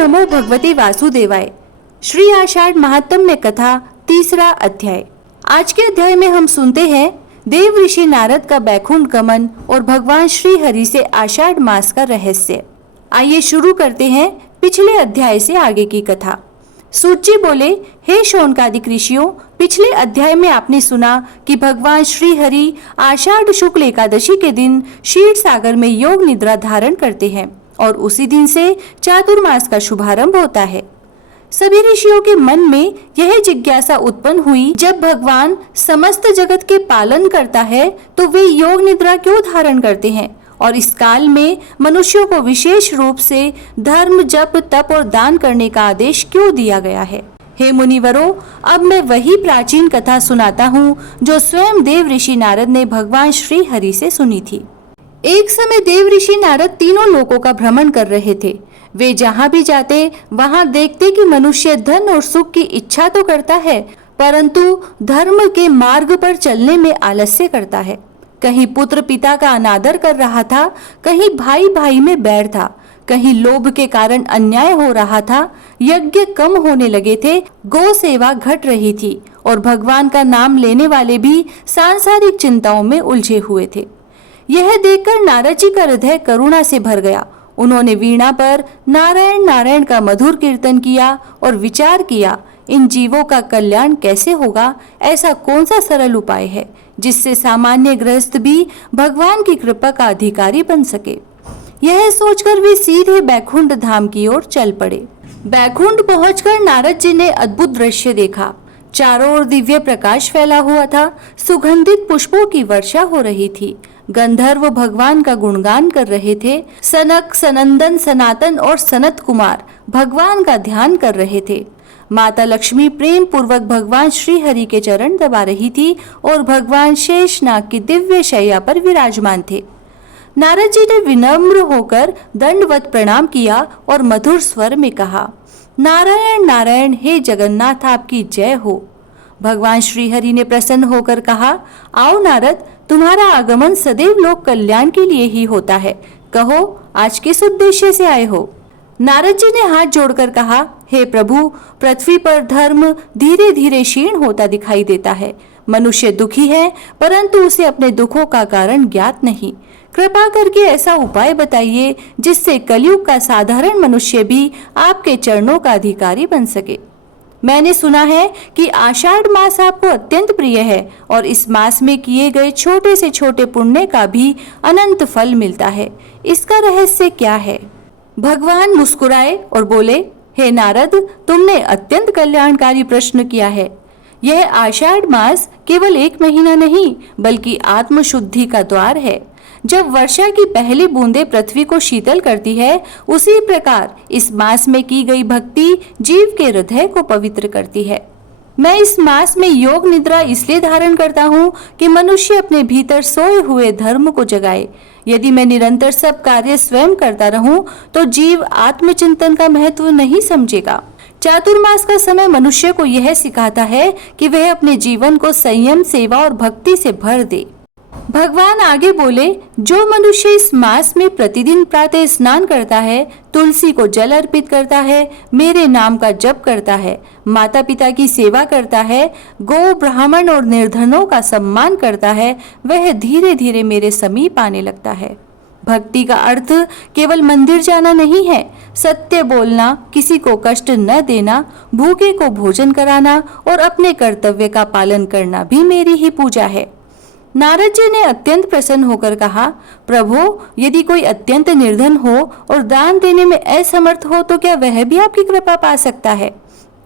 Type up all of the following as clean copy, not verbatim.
नमो भगवते वासुदेवाय। श्री आषाढ़ महात्म्य कथा तीसरा अध्याय। आज के अध्याय में हम सुनते हैं देव ऋषि नारद का बैकुंठ गमन और भगवान श्री हरि से आषाढ़ मास का रहस्य। आइए शुरू करते हैं पिछले अध्याय से आगे की कथा। सूत जी बोले, हे शौनकादिक ऋषियों, पिछले अध्याय में आपने सुना कि भगवान श्री हरि आषाढ़ शुक्ल एकादशी के दिन क्षीर सागर में योग निद्रा धारण करते हैं और उसी दिन से चातुर्मास का शुभारंभ होता है। सभी ऋषियों के मन में यह जिज्ञासा उत्पन्न हुई, जब भगवान समस्त जगत के पालन करता है तो वे योग निद्रा क्यों धारण करते हैं और इस काल में मनुष्यों को विशेष रूप से धर्म, जप, तप और दान करने का आदेश क्यों दिया गया है। हे मुनिवरों, अब मैं वही प्राचीन कथा सुनाता हूँ जो स्वयं देव ऋषि नारद ने भगवान श्री हरि से सुनी थी। एक समय देव ऋषि नारद तीनों लोकों का भ्रमण कर रहे थे। वे जहाँ भी जाते वहाँ देखते कि मनुष्य धन और सुख की इच्छा तो करता है, परंतु धर्म के मार्ग पर चलने में आलस्य करता है। कहीं पुत्र पिता का अनादर कर रहा था, कहीं भाई भाई में बैर था, कहीं लोभ के कारण अन्याय हो रहा था, यज्ञ कम होने लगे थे, गौ सेवा घट रही थी और भगवान का नाम लेने वाले भी सांसारिक चिंताओं में उलझे हुए थे। यह देखकर नारद जी का हृदय करुणा से भर गया। उन्होंने वीणा पर नारायण नारायण का मधुर कीर्तन किया और विचार किया, इन जीवों का कल्याण कैसे होगा। ऐसा कौन सा सरल उपाय है जिससे सामान्य गृहस्थ भी भगवान की कृपा का अधिकारी बन सके। यह सोचकर वे सीधे बैकुंठ धाम की ओर चल पड़े। बैकुंठ पहुंचकर नारद जी ने अद्भुत दृश्य देखा। चारों ओर दिव्य प्रकाश फैला हुआ था, सुगंधित पुष्पों की वर्षा हो रही थी, गंधर्व भगवान का गुणगान कर रहे थे, सनक, सनंदन, सनातन और सनत कुमार भगवान का ध्यान कर रहे थे। माता लक्ष्मी प्रेम पूर्वक भगवान श्री हरि के चरण दबा रही थी और भगवान शेषनाग की दिव्य शैया पर विराजमान थे। नारद जी ने विनम्र होकर दंडवत प्रणाम किया और मधुर स्वर में कहा, नारायण नारायण, हे जगन्नाथ, आपकी जय हो। भगवान श्री हरि ने प्रसन्न होकर कहा, आओ नारद, तुम्हारा आगमन सदैव लोक कल्याण के लिए ही होता है। कहो, आज किस उद्देश्य से आए हो। नारद जी ने हाथ जोड़कर कहा, हे प्रभु, पृथ्वी पर धर्म धीरे धीरे क्षीण होता दिखाई देता है। मनुष्य दुखी है, परंतु उसे अपने दुखों का कारण ज्ञात नहीं। कृपा करके ऐसा उपाय बताइए जिससे कलयुग का साधारण मनुष्य भी आपके चरणों का अधिकारी बन सके। मैंने सुना है कि आषाढ़ मास आपको अत्यंत प्रिय है और इस मास में किए गए छोटे से छोटे पुण्य का भी अनंत फल मिलता है। इसका रहस्य क्या है। भगवान मुस्कुराए और बोले, हे नारद, तुमने अत्यंत कल्याणकारी प्रश्न किया है। यह आषाढ़ मास केवल एक महीना नहीं बल्कि आत्मशुद्धि का द्वार है। जब वर्षा की पहली बूंदें पृथ्वी को शीतल करती है, उसी प्रकार इस मास में की गई भक्ति जीव के हृदय को पवित्र करती है। मैं इस मास में योग निद्रा इसलिए धारण करता हूँ कि मनुष्य अपने भीतर सोए हुए धर्म को जगाए। यदि मैं निरंतर सब कार्य स्वयं करता रहूं तो जीव आत्मचिंतन का महत्व नहीं समझेगा। चातुर्मास का समय मनुष्य को यह सिखाता है कि वह अपने जीवन को संयम, सेवा और भक्ति से भर दे। भगवान आगे बोले, जो मनुष्य इस मास में प्रतिदिन प्रातः स्नान करता है, तुलसी को जल अर्पित करता है, मेरे नाम का जप करता है, माता पिता की सेवा करता है, गौ, ब्राह्मण और निर्धनों का सम्मान करता है, वह धीरे धीरे मेरे समीप आने लगता है। भक्ति का अर्थ केवल मंदिर जाना नहीं है। सत्य बोलना, किसी को कष्ट न देना, भूखे को भोजन कराना और अपने कर्तव्य का पालन करना भी मेरी ही पूजा है। नारद जी ने अत्यंत प्रसन्न होकर कहा, प्रभु, यदि कोई अत्यंत निर्धन हो और दान देने में असमर्थ हो तो क्या वह भी आपकी कृपा पा सकता है।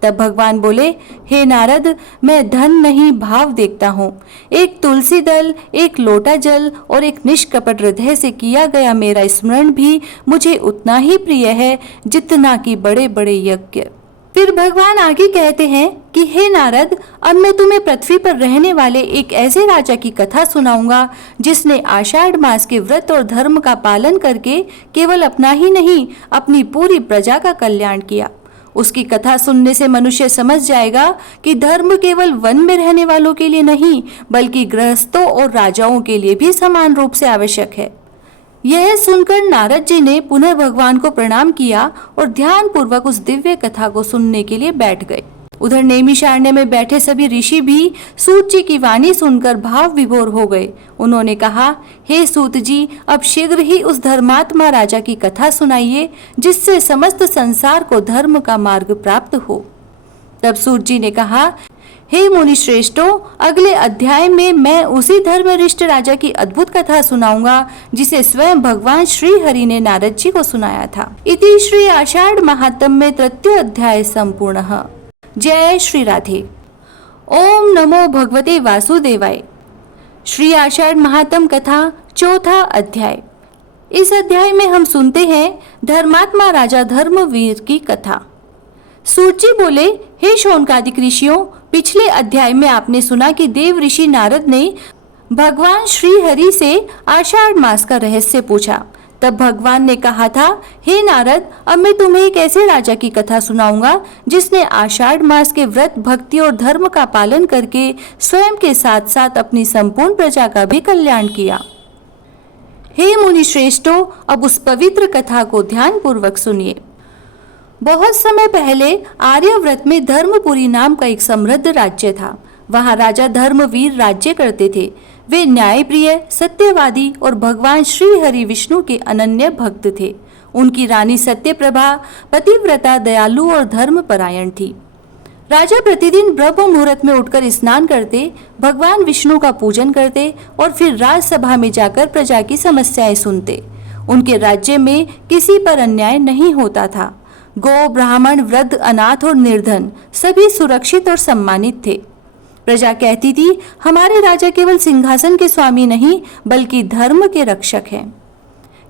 तब भगवान बोले, हे नारद, मैं धन नहीं भाव देखता हूँ। एक तुलसी दल, एक लोटा जल और एक निष्कपट हृदय से किया गया मेरा स्मरण भी मुझे उतना ही प्रिय है जितना कि बड़े बड़े यज्ञ। फिर भगवान आगे कहते हैं कि हे नारद, अब मैं तुम्हें पृथ्वी पर रहने वाले एक ऐसे राजा की कथा सुनाऊंगा जिसने आषाढ़ मास के व्रत और धर्म का पालन करके केवल अपना ही नहीं, अपनी पूरी प्रजा का कल्याण किया। उसकी कथा सुनने से मनुष्य समझ जाएगा कि धर्म केवल वन में रहने वालों के लिए नहीं बल्कि गृहस्थों और राजाओं के लिए भी समान रूप से आवश्यक है। यह सुनकर नारद जी ने पुनः भगवान को प्रणाम किया और ध्यान पूर्वक उस दिव्य कथा को सुनने के लिए बैठ गए। उधर नैमिषारण्य में बैठे सभी ऋषि भी सूत जी की वाणी सुनकर भाव विभोर हो गए। उन्होंने कहा, हे सूत जी, अब शीघ्र ही उस धर्मात्मा राजा की कथा सुनाइए जिससे समस्त संसार को धर्म का मार्ग प्राप्त हो। तब सूत जी ने कहा, हे मुनि श्रेष्ठों, अगले अध्याय में मैं उसी धर्मनिष्ठ राजा की अद्भुत कथा सुनाऊंगा जिसे स्वयं भगवान श्री हरि ने नारद जी को सुनाया था। इति श्री आषाढ़ महात्म्य तृतीय अध्याय संपूर्णः। जय श्री राधे। ओम नमो भगवते वासुदेवाय। श्री आषाढ़ महात्म कथा चौथा अध्याय। इस अध्याय में हम सुनते हैं धर्मात्मा राजा धर्मवीर की कथा। सूत जी बोले, हे शौनकादिक ऋषियों, पिछले अध्याय में आपने सुना कि देव ऋषि नारद ने भगवान श्री हरि से आषाढ़ मास का रहस्य पूछा। तब भगवान ने कहा था, हे नारद, अब मैं तुम्हें एक ऐसे राजा की कथा सुनाऊंगा जिसने आषाढ़ मास के व्रत, भक्ति और धर्म का पालन करके स्वयं के साथ साथ अपनी संपूर्ण प्रजा का भी कल्याण किया। हे मुनि श्रेष्ठों, अब उस पवित्र कथा को ध्यान पूर्वक सुनिए। बहुत समय पहले आर्यव्रत में धर्मपुरी नाम का एक समृद्ध राज्य था। वहां राजा धर्मवीर राज्य करते थे। वे न्यायप्रिय, सत्यवादी और भगवान श्री हरि विष्णु के अनन्य भक्त थे। उनकी रानी सत्यप्रभा पतिव्रता, दयालु और धर्मपरायण थी। राजा प्रतिदिन ब्रह्म मुहूर्त में उठकर स्नान करते, भगवान विष्णु का पूजन करते और फिर राजसभा में जाकर प्रजा की समस्याएं सुनते। उनके राज्य में किसी पर अन्याय नहीं होता था। गौ, ब्राह्मण, वृद्ध, अनाथ और निर्धन सभी सुरक्षित और सम्मानित थे। प्रजा कहती थी, हमारे राजा केवल सिंहासन के स्वामी नहीं बल्कि धर्म के रक्षक हैं।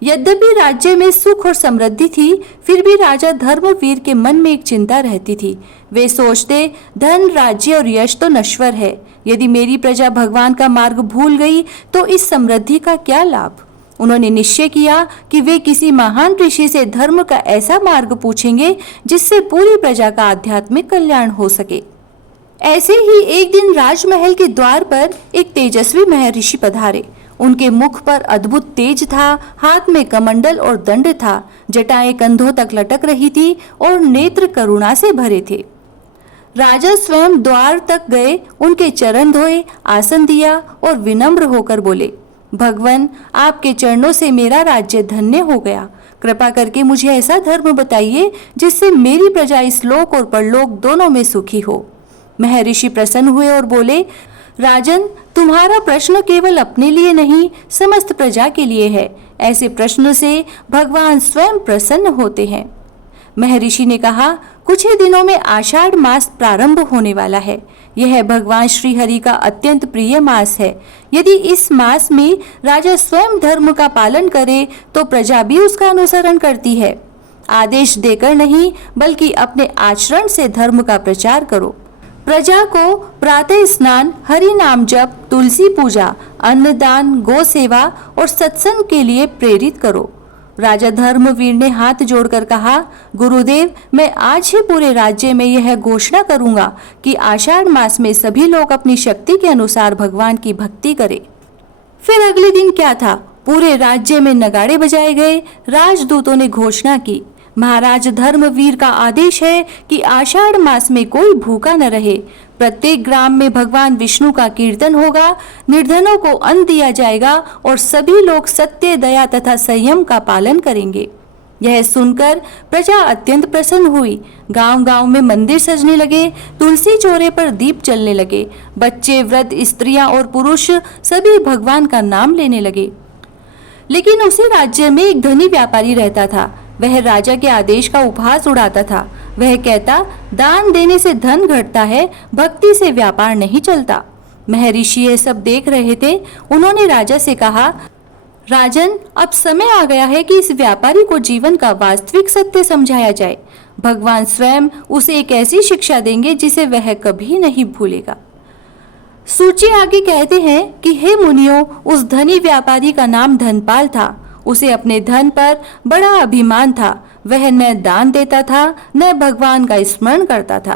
यद्यपि राज्य में सुख और समृद्धि थी, फिर भी राजा धर्मवीर के मन में एक चिंता रहती थी। वे सोचते, धन, राज्य और यश तो नश्वर है। यदि मेरी प्रजा भगवान का मार्ग भूल गई तो इस समृद्धि का क्या लाभ। उन्होंने निश्चय किया कि वे किसी महान ऋषि से धर्म का ऐसा मार्ग पूछेंगे जिससे पूरी प्रजा का आध्यात्मिक कल्याण हो सके। ऐसे ही एक दिन राजमहल के द्वार पर एक तेजस्वी महर्षि पधारे। उनके मुख पर अद्भुत तेज था, हाथ में कमंडल और दंड था, जटाएं कंधों तक लटक रही थी और नेत्र करुणा से भरे थे। राजा स्वयं द्वार तक गए, उनके चरण धोए, आसन दिया और विनम्र होकर बोले, भगवान, आपके चरणों से मेरा राज्य धन्य हो गया। कृपा करके मुझे ऐसा धर्म बताइए जिससे मेरी प्रजा इस लोक और परलोक दोनों में सुखी हो। महर्षि प्रसन्न हुए और बोले, राजन, तुम्हारा प्रश्न केवल अपने लिए नहीं समस्त प्रजा के लिए है। ऐसे प्रश्न से भगवान स्वयं प्रसन्न होते हैं। महर्षि ने कहा, कुछ ही दिनों में आषाढ़ मास प्रारंभ होने वाला है। यह भगवान श्री हरि का अत्यंत प्रिय मास है। यदि इस मास में राजा स्वयं धर्म का पालन करे तो प्रजा भी उसका अनुसरण करती है। आदेश देकर नहीं बल्कि अपने आचरण से धर्म का प्रचार करो। प्रजा को प्रातः स्नान, हरि नाम जप, तुलसी पूजा, अन्नदान, गौ सेवा और सत्संग के लिए प्रेरित करो। राजा धर्मवीर ने हाथ जोड़कर कहा, गुरुदेव, मैं आज ही पूरे राज्य में यह घोषणा करूंगा कि आषाढ़ मास में सभी लोग अपनी शक्ति के अनुसार भगवान की भक्ति करें। फिर अगले दिन क्या था, पूरे राज्य में नगाड़े बजाए गए। राजदूतों ने घोषणा की, महाराज धर्मवीर का आदेश है कि आषाढ़ मास में कोई भूखा न रहे। प्रत्येक ग्राम में भगवान विष्णु का कीर्तन होगा, निर्धनों को अन्न दिया जाएगा और सभी लोग सत्य, दया तथा संयम का पालन करेंगे। यह सुनकर प्रजा अत्यंत प्रसन्न हुई। गांव-गांव में मंदिर सजने लगे, तुलसी चौरे पर दीप जलने लगे। बच्चे, वृद्ध, स्त्रियां और पुरुष सभी भगवान का नाम लेने लगे। लेकिन उसी राज्य में एक धनी व्यापारी रहता था। वह राजा के आदेश का उपहास उड़ाता था। वह कहता, दान देने से धन घटता है, भक्ति से व्यापार नहीं चलता। महर्षि यह सब देख रहे थे। उन्होंने राजा से कहा, राजन, अब समय आ गया है कि इस व्यापारी को जीवन का वास्तविक सत्य समझाया जाए। भगवान स्वयं उसे एक ऐसी शिक्षा देंगे जिसे वह कभी नहीं भूलेगा। सूची आगे कहते हैं कि हे मुनियों, उस धनी व्यापारी का नाम धनपाल था। उसे अपने धन पर बड़ा अभिमान था। वह न दान देता था न भगवान का स्मरण करता था।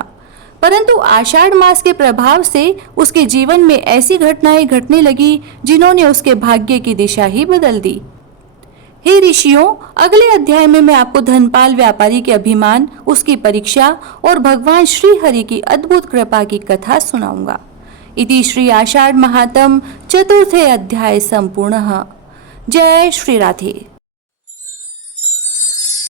परंतु आषाढ़ मास के प्रभाव से उसके जीवन में ऐसी घटनाएं घटने लगी जिन्होंने उसके भाग्य की दिशा ही बदल दी। हे ऋषियों, अगले अध्याय में मैं आपको धनपाल व्यापारी के अभिमान, उसकी परीक्षा और भगवान श्री हरि की अद्भुत कृपा की कथा सुनाऊंगा। इति श्री आषाढ़ महात्म चतुर्थे अध्याय संपूर्णः। जय श्री राधे।